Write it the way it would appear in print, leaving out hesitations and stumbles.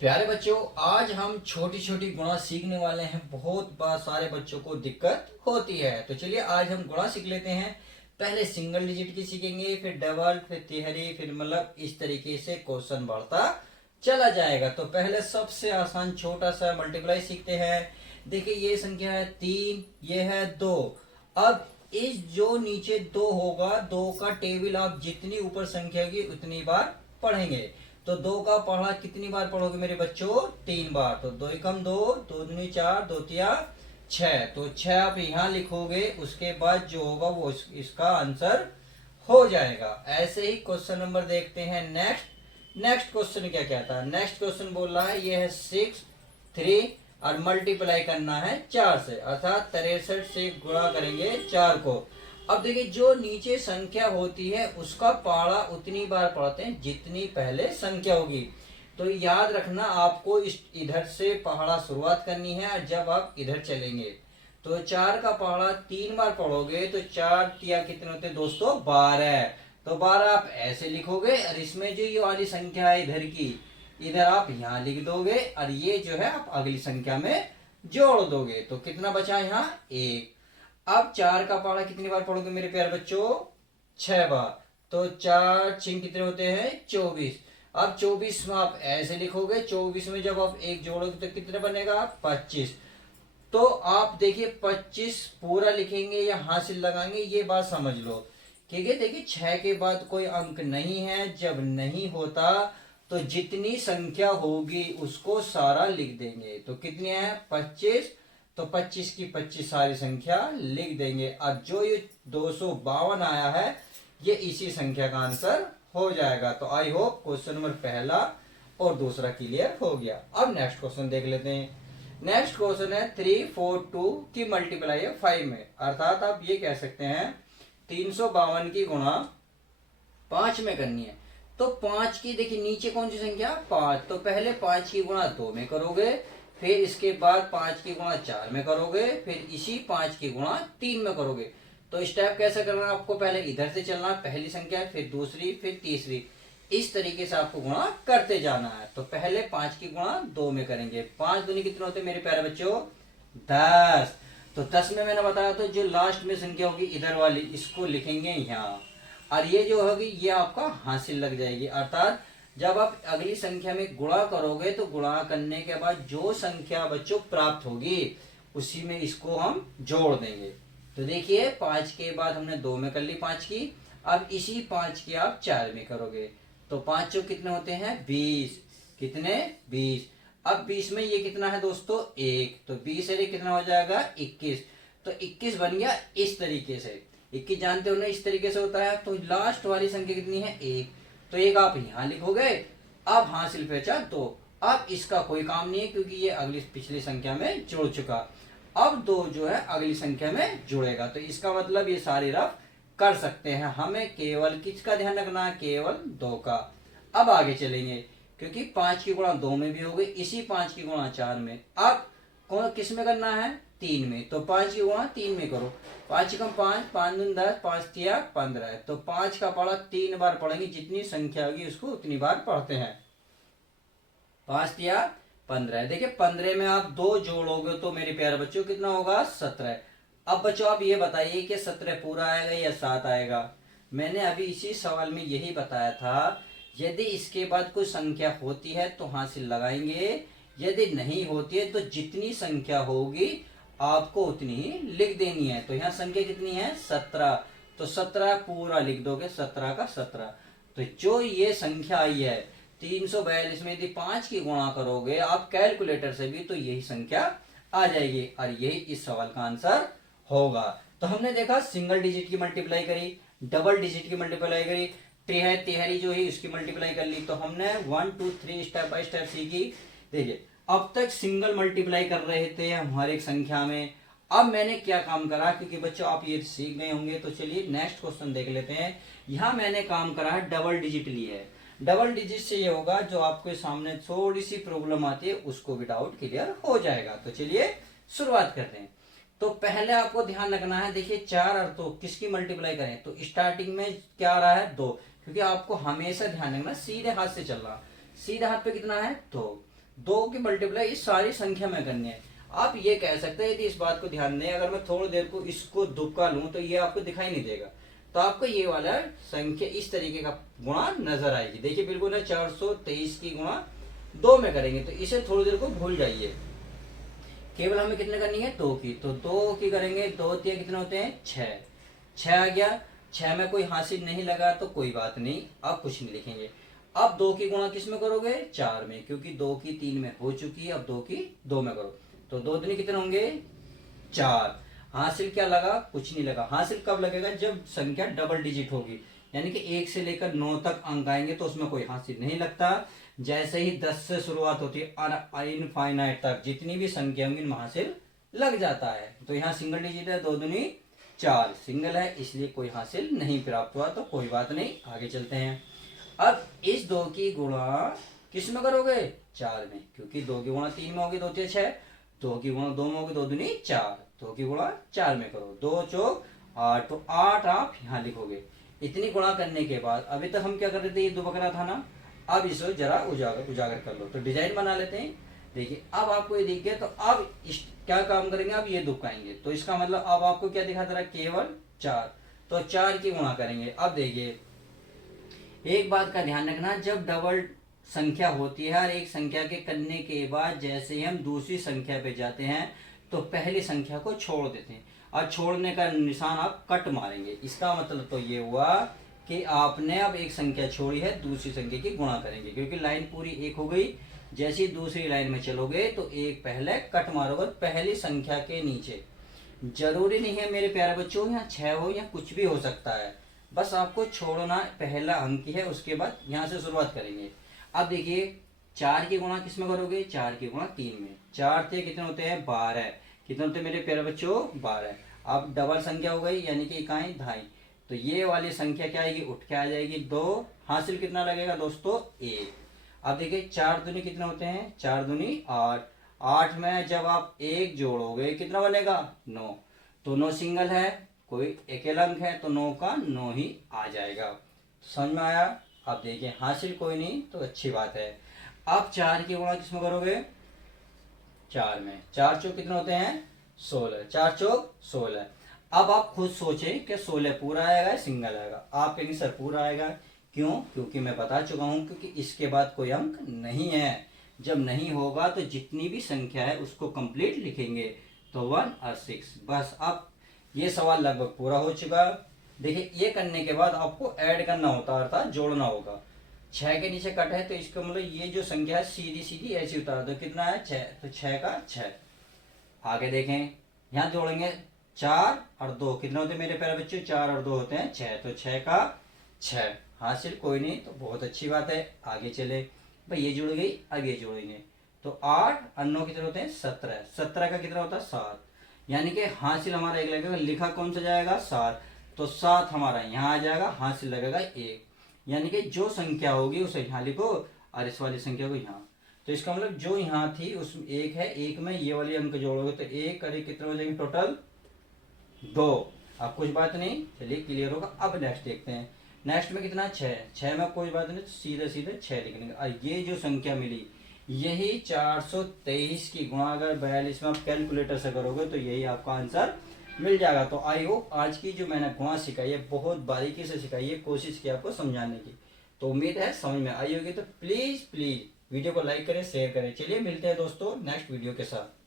प्यारे बच्चों, आज हम छोटी छोटी गुणा सीखने वाले हैं। बहुत बार सारे बच्चों को दिक्कत होती है, तो चलिए आज हम गुणा सीख लेते हैं। पहले सिंगल डिजिट की सीखेंगे, फिर डबल, फिर तिहरी, फिर मतलब इस तरीके से क्वेश्चन बढ़ता चला जाएगा। तो पहले सबसे आसान छोटा सा मल्टीप्लाई सीखते हैं। देखिए ये संख्या है 3, ये है 2। अब इस जो नीचे 2 होगा, 2 का टेबल आप जितनी ऊपर संख्या होगी उतनी बार पढ़ेंगे। तो 2 का पढ़ा कितनी बार पढ़ोगे मेरे बच्चों? 3 बार। तो 2 एकम 2, 2 दूनी 4, 2 तिया 6। तो 6 आप यहाँ लिखोगे, उसके बाद जो होगा वो इसका आंसर हो जाएगा। ऐसे ही क्वेश्चन नंबर देखते हैं। नेक्स्ट क्वेश्चन क्या क्या था? नेक्स्ट क्वेश्चन बोल रहा है ये है 6, 3 और मल्टीप्लाई करना है 4 से, अर्थात 63 से गुणा करेंगे 4 को। अब देखिए जो नीचे संख्या होती है उसका पहाड़ा उतनी बार पढ़ते हैं जितनी पहले संख्या होगी। तो याद रखना, आपको इधर से पहाड़ा शुरुआत करनी है और जब आप इधर चलेंगे तो 4 का पहाड़ा 3 बार पढ़ोगे तो 4 तिया कितने होते हैं दोस्तों? 12। तो 12 आप ऐसे लिखोगे और इसमें जो ये वाली संख्या है इधर की, इधर आप यहाँ लिख दोगे और ये जो है आप अगली संख्या में जोड़ दोगे। तो कितना बचा यहाँ? 1। अब 4 का पहाड़ा कितनी बार पढ़ोगे मेरे प्यारे बच्चों? 6 बार। तो 4 6 कितने होते हैं? 24। अब 24 में आप ऐसे लिखोगे, 24 में जब आप 1 जोड़ोगे तो कितने बनेगा? 25। तो आप देखिए 25 पूरा लिखेंगे या हासिल लगाएंगे, ये बात समझ लो। ठीक है, देखिए 6 के बाद कोई अंक नहीं है। जब नहीं होता तो जितनी संख्या होगी उसको सारा लिख देंगे। तो कितनी है? 25। तो 25 की 25 सारी संख्या लिख देंगे। अब जो ये 252 आया है ये इसी संख्या का आंसर हो जाएगा। तो आई होप क्वेश्चन नंबर पहला और दूसरा क्लियर हो गया। अब नेक्स्ट क्वेश्चन देख लेते हैं। नेक्स्ट क्वेश्चन है 3, 4, 2 की मल्टीप्लाई है 5 में, अर्थात आप ये कह सकते हैं 352 की गुणा 5 में करनी है। तो 5 की देखिए नीचे कौन सी संख्या? 5। तो पहले 5 की गुणा 2 में करोगे, फिर इसके बाद 5 की गुणा 4 में करोगे, फिर इसी 5 की गुणा 3 में करोगे। तो स्टेप कैसे करना है आपको? पहले इधर से चलना, पहली संख्या फिर दूसरी फिर तीसरी, इस तरीके से आपको गुणा करते जाना है। तो पहले 5 की गुणा 2 में करेंगे। 5 दूनी कितने होते हैं मेरे प्यारे बच्चों? 10। तो 10 में मैंने बताया तो जो लास्ट में संख्या होगी इधर वाली, इसको लिखेंगे यहाँ, और ये जो होगी ये आपका हासिल लग जाएगी। अर्थात जब आप अगली संख्या में गुणा करोगे तो गुणा करने के बाद जो संख्या बच्चों प्राप्त होगी उसी में इसको हम जोड़ देंगे। तो देखिए 5 के बाद हमने 2 में कर ली 5 की, अब इसी 5 की आप 4 में करोगे। तो 5 चौक कितने होते हैं? 20। कितने? 20। अब 20 में ये कितना है दोस्तों? 1। तो 20 से कितना हो जाएगा? 21। तो 21 बन गया इस तरीके से। 21 जानते हो ना, इस तरीके से होता है। तो लास्ट वाली संख्या कितनी है? 1। तो 1 आप यहाँ लिखोगे। अब हासिल बचा 2। अब इसका कोई काम नहीं है क्योंकि ये अगली पिछली संख्या में जुड़ चुका। अब 2 जो है अगली संख्या में जुड़ेगा। तो इसका मतलब ये सारी रफ कर सकते हैं। हमें केवल किसका ध्यान रखना है? केवल 2 का। अब आगे चलेंगे क्योंकि 5 की गुणा 2 में भी हो गई, इसी 5 की गुणा 4 में। अब कौन किस में करना है? 3 में। तो 5 की गुणा 3 में करो। 5 कम 5, 5 दूनी 10, 5 तिया 15। तो 5 का पढ़ा 3 बार पढ़ेंगे, जितनी संख्या होगी उसको उतनी बार पढ़ते हैं। 5 तिया 15। देखिए 15 में आप 2 जोड़ोगे तो मेरे प्यारे बच्चों कितना होगा? 17। अब बच्चों आप ये बताइए कि 17 पूरा आएगा या 7 आएगा? मैंने अभी इसी सवाल में यही बताया था, यदि इसके बाद कोई संख्या होती है तो हासिल लगाएंगे, यदि नहीं होती है तो जितनी संख्या होगी आपको उतनी ही लिख देनी है। तो यहाँ संख्या कितनी है? 17। तो 17 पूरा लिख दोगे, 17 का 17। तो जो ये संख्या आई है 342 में यदि 5 की गुणा करोगे आप कैलकुलेटर से भी तो यही संख्या आ जाएगी और यही इस सवाल का आंसर होगा। तो हमने देखा सिंगल डिजिट की मल्टीप्लाई करी, डबल डिजिट की मल्टीप्लाई करी, तिहरी जो है उसकी मल्टीप्लाई कर ली। तो हमने 1 2 3 स्टेप बाय स्टेप सीखी। देखिए अब तक सिंगल मल्टीप्लाई कर रहे थे हमारे एक संख्या में। अब मैंने क्या काम करा, क्योंकि बच्चों आप ये सीख गए होंगे, तो चलिए नेक्स्ट क्वेश्चन देख लेते हैं। यहाँ मैंने काम करा है डबल डिजिट ली है। डबल डिजिट से ये होगा जो आपके सामने थोड़ी सी प्रॉब्लम आती है उसको भी डाउट क्लियर हो जाएगा। तो चलिए शुरुआत करते हैं। तो पहले आपको ध्यान रखना है, देखिए 4 और 2 किसकी मल्टीप्लाई करें? तो स्टार्टिंग में क्या आ रहा है? 2। क्योंकि आपको हमेशा ध्यान रखना सीधे हाथ से चलना। सीधे हाथ पे कितना है? 2। 2 की मल्टीप्लाई इस सारी संख्या में करनी है। आप ये कह सकते हैं यदि इस बात को ध्यान दें, अगर मैं थोड़ी देर को इसको दुक्का लूं तो ये आपको दिखाई नहीं देगा, तो आपको ये वाला संख्या इस तरीके का गुणा नजर आएगी। देखिए बिल्कुल है 423 की गुणा 2 में करेंगे, तो इसे थोड़ी देर को भूल जाइए। केवल हमें कितने करनी है 2 की, तो 2 की करेंगे, 2 3 कितने होते हैं 6, 6 आ गया। 6 में कोई हासिल नहीं लगा तो कोई बात नहीं, आप कुछ नहीं लिखेंगे। अब 2 की गुणा किस में करोगे 4 में, क्योंकि 2 की 3 में हो चुकी है, अब 2 की 2 में करो, तो 2 दूनी कितने होंगे 4। हासिल क्या लगा, कुछ नहीं लगा। हासिल कब लगेगा, जब संख्या डबल डिजिट होगी, यानी कि 1 से लेकर 9 तक अंक आएंगे तो उसमें कोई हासिल नहीं लगता। जैसे ही 10 से शुरुआत होती है इनफाइनाइट तक जितनी भी संख्या होंगी इनमें हासिल लग जाता है। तो यहाँ सिंगल डिजिट है, 2 दूनी 4, सिंगल है इसलिए कोई हासिल नहीं प्राप्त हुआ, तो कोई बात नहीं, आगे चलते हैं। अब इस 2 की गुणा किस में करोगे 4 में, क्योंकि 2 की गुणा 3 में होगी, 2 3 6, 2 की गुणा 2 में होगी, 2 दूनी 4, 2 की गुणा 4 में करो, 2 चौक 8, तो 8 आप यहाँ लिखोगे। इतनी गुणा करने के बाद अभी तक हम क्या कर रहे थे, ये 2 बकरा था ना, अब इसे जरा उजागर उजागर कर लो, तो डिजाइन बना लेते हैं। देखिए अब आपको ये दिख गया, तो अब क्या काम करेंगे, अब ये दुकाएंगे, तो इसका मतलब अब आपको क्या दिखा दे रहा है, केवल 4, तो 4 की गुणा करेंगे। अब देखिए एक बात का ध्यान रखना, जब डबल संख्या होती है और एक संख्या के करने के बाद जैसे ही हम दूसरी संख्या पे जाते हैं तो पहली संख्या को छोड़ देते हैं, और छोड़ने का निशान आप कट मारेंगे। इसका मतलब तो ये हुआ कि आपने अब एक संख्या छोड़ी है, दूसरी संख्या की गुणा करेंगे, क्योंकि लाइन पूरी एक हो गई। जैसे ही दूसरी लाइन में चलोगे तो एक पहले कट मारोगे पहली संख्या के नीचे। जरूरी नहीं है मेरे प्यारे बच्चों यहाँ 6 हो या कुछ भी हो सकता है, बस आपको छोड़ना पहला अंक है, उसके बाद यहाँ से शुरुआत करेंगे। अब देखिए 4 की गुणा किस में करोगे, 4 की गुणा 3 में, 4 से कितने होते हैं 12, कितने होते हैं मेरे प्यारे बच्चों 12। अब डबल संख्या हो गई यानी कि इकाई ढाई, तो ये वाली संख्या क्या आएगी, उठ के आ जाएगी 2, हासिल कितना लगेगा दोस्तों 1। अब देखिए 4 दूनी कितने होते हैं, 4 दूनी 8, 8 में जब आप 1 जोड़ोगे कितना बनेगा 9, तो 9 सिंगल है, कोई अकेला अंक है, तो 9 का 9 ही आ जाएगा। समझ में आया। अब देखिए हासिल कोई नहीं तो अच्छी बात है। अब 4 की गुणा किसमें करोगे 4 में, 4 चौक कितने होते हैं 16, 4 चौक 16। अब आप खुद सोचें कि 16 पूरा आएगा सिंगल आएगा, आप कहेंगे सर पूरा आएगा, क्यों, क्योंकि मैं बता चुका हूं क्योंकि इसके बाद कोई अंक नहीं है। जब नहीं होगा तो जितनी भी संख्या है उसको कंप्लीट लिखेंगे, तो 1 और 6 बस। अब ये सवाल लगभग पूरा हो चुका। देखिए ये करने के बाद आपको ऐड करना होता है, अर्थात जोड़ना होगा। 6 के नीचे कट है तो इसका मतलब ये जो संख्या है सीधी सीधी ऐसी उतार दो, कितना है 6, तो 6 का 6। आगे देखें यहाँ जोड़ेंगे 4 और 2, कितने होते हैं मेरे प्यारे बच्चों 4 और 2 होते हैं 6, तो 6 का 6, हासिल कोई नहीं, तो बहुत अच्छी बात है। आगे चले भाई, ये जुड़ गई, अब ये जोड़ेंगे, तो 8 और 9 कितने होते हैं 17, 17 का कितना होता है 7, यानी कि हासिल हमारा एक लगेगा, लिखा कौन सा जाएगा 7, तो 7 हमारा यहाँ आ जाएगा, हासिल लगेगा 1, यानी कि जो संख्या होगी उसे यहाँ लिखो और इस वाली संख्या को यहाँ, तो इसका मतलब जो यहाँ थी उसमें 1 है, 1 में ये वाली अंक जोड़ोगे तो 1 और 1 कितने हो जाएंगे टोटल 2। अब कुछ बात नहीं, चलिए क्लियर होगा। अब नेक्स्ट देखते हैं, नेक्स्ट में कितना 6, 6 में कोई बात नहीं, तो सीधे सीधे 6 लिखेंगे। और ये जो संख्या मिली यही 423 की गुणा अगर 42 में आप कैलकुलेटर से करोगे तो यही आपका आंसर मिल जाएगा। तो आई होप आज की जो मैंने गुणा सिखाई है बहुत बारीकी से सिखाई है, कोशिश की आपको समझाने की, तो उम्मीद है समझ में आई होगी। तो प्लीज प्लीज वीडियो को लाइक करें, शेयर करें। चलिए मिलते हैं दोस्तों नेक्स्ट वीडियो के साथ।